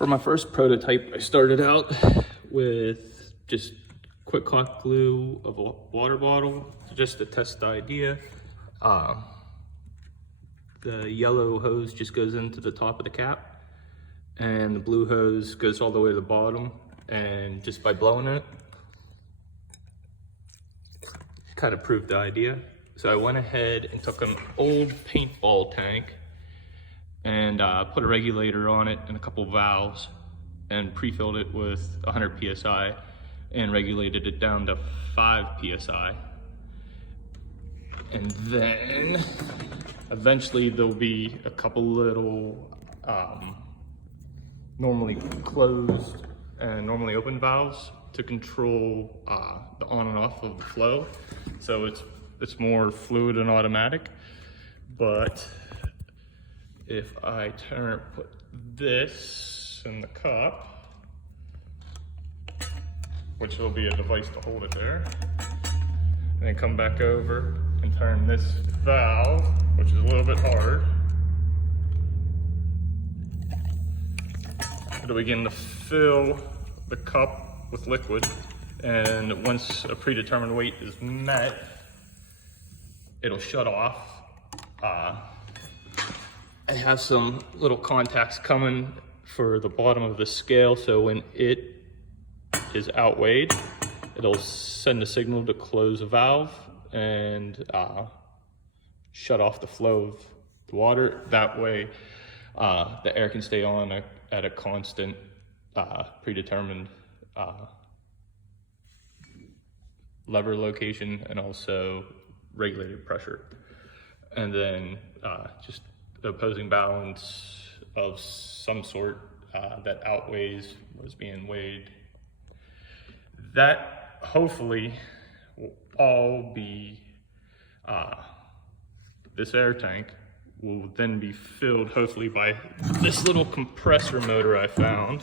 For my first prototype, I started out with just quick hot glue of a water bottle, just to test the idea. The yellow hose just goes into the top of the cap, and the blue hose goes all the way to the bottom, and just by blowing it, kind of proved the idea. So I went ahead and took an old paintball tank and put a regulator on it and a couple valves and pre-filled it with 100 psi and regulated it down to 5 psi. And then eventually there'll be a couple little normally closed and normally open valves to control the on and off of the flow. So it's more fluid and automatic. But if I put this in the cup, which will be a device to hold it there, and then come back over and turn this valve, which is a little bit hard, it'll begin to fill the cup with liquid, and once a predetermined weight is met, it'll shut off. I have some little contacts coming for the bottom of the scale, so when it is outweighed, it'll send a signal to close a valve and shut off the flow of the water. That way the air can stay on at a constant predetermined lever location, and also regulated pressure. And then just the opposing balance of some sort that outweighs what's being weighed. That hopefully will all be, this air tank will then be filled hopefully by this little compressor motor I found,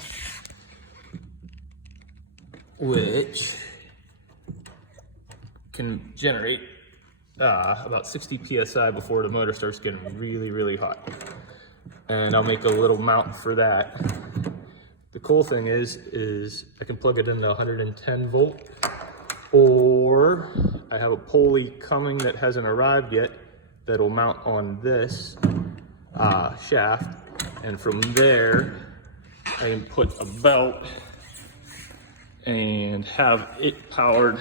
which can generate about 60 psi before the motor starts getting really hot. And I'll make a little mount for that. The cool thing is I can plug it into 110 volt, or I have a pulley coming that hasn't arrived yet that'll mount on this shaft, and from there I can put a belt and have it powered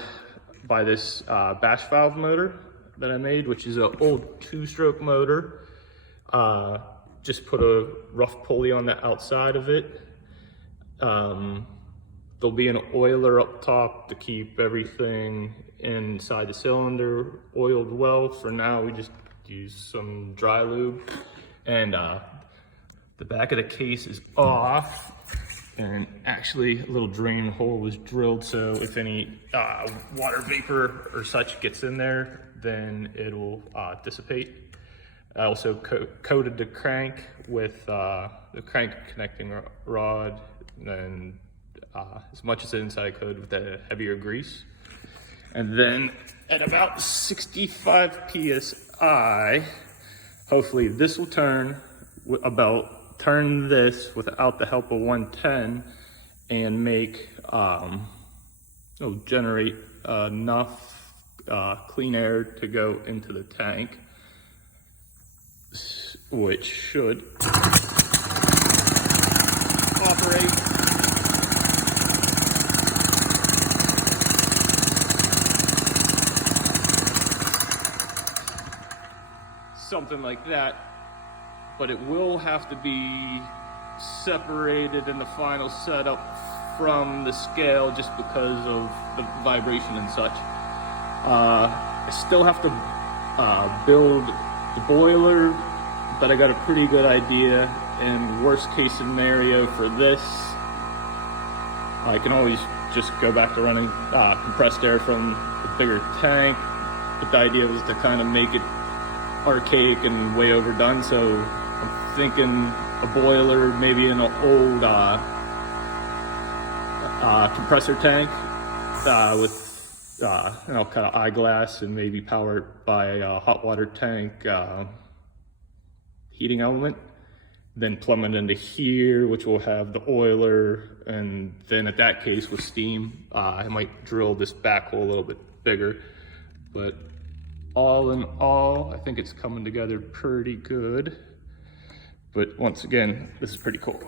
by this bash valve motor that I made, which is an old 2-stroke motor. Just put a rough pulley on the outside of it. There'll be an oiler up top to keep everything inside the cylinder oiled well. For now, we just use some dry lube. And the back of the case is off, and actually a little drain hole was drilled, so if any water vapor or such gets in there, then it'll dissipate. I also coated the crank with the crank connecting rod, and as much as the inside coated with a heavier grease. And then at about 65 psi, hopefully this will turn this without the help of 110 and make, generate enough clean air to go into the tank, which should operate something like that. But it will have to be separated in the final setup from the scale, just because of the vibration and such. I still have to build the boiler, but I got a pretty good idea. And worst case scenario for this, I can always just go back to running compressed air from the bigger tank. But the idea was to kind of make it archaic and way overdone, so I'm thinking a boiler, maybe in an old compressor tank with kind of eyeglass, and maybe powered by a hot water tank heating element, then plummet into here, which will have the oiler, and then at that case with steam, I might drill this back hole a little bit bigger. But all in all, I think it's coming together pretty good. But once again, this is pretty cool.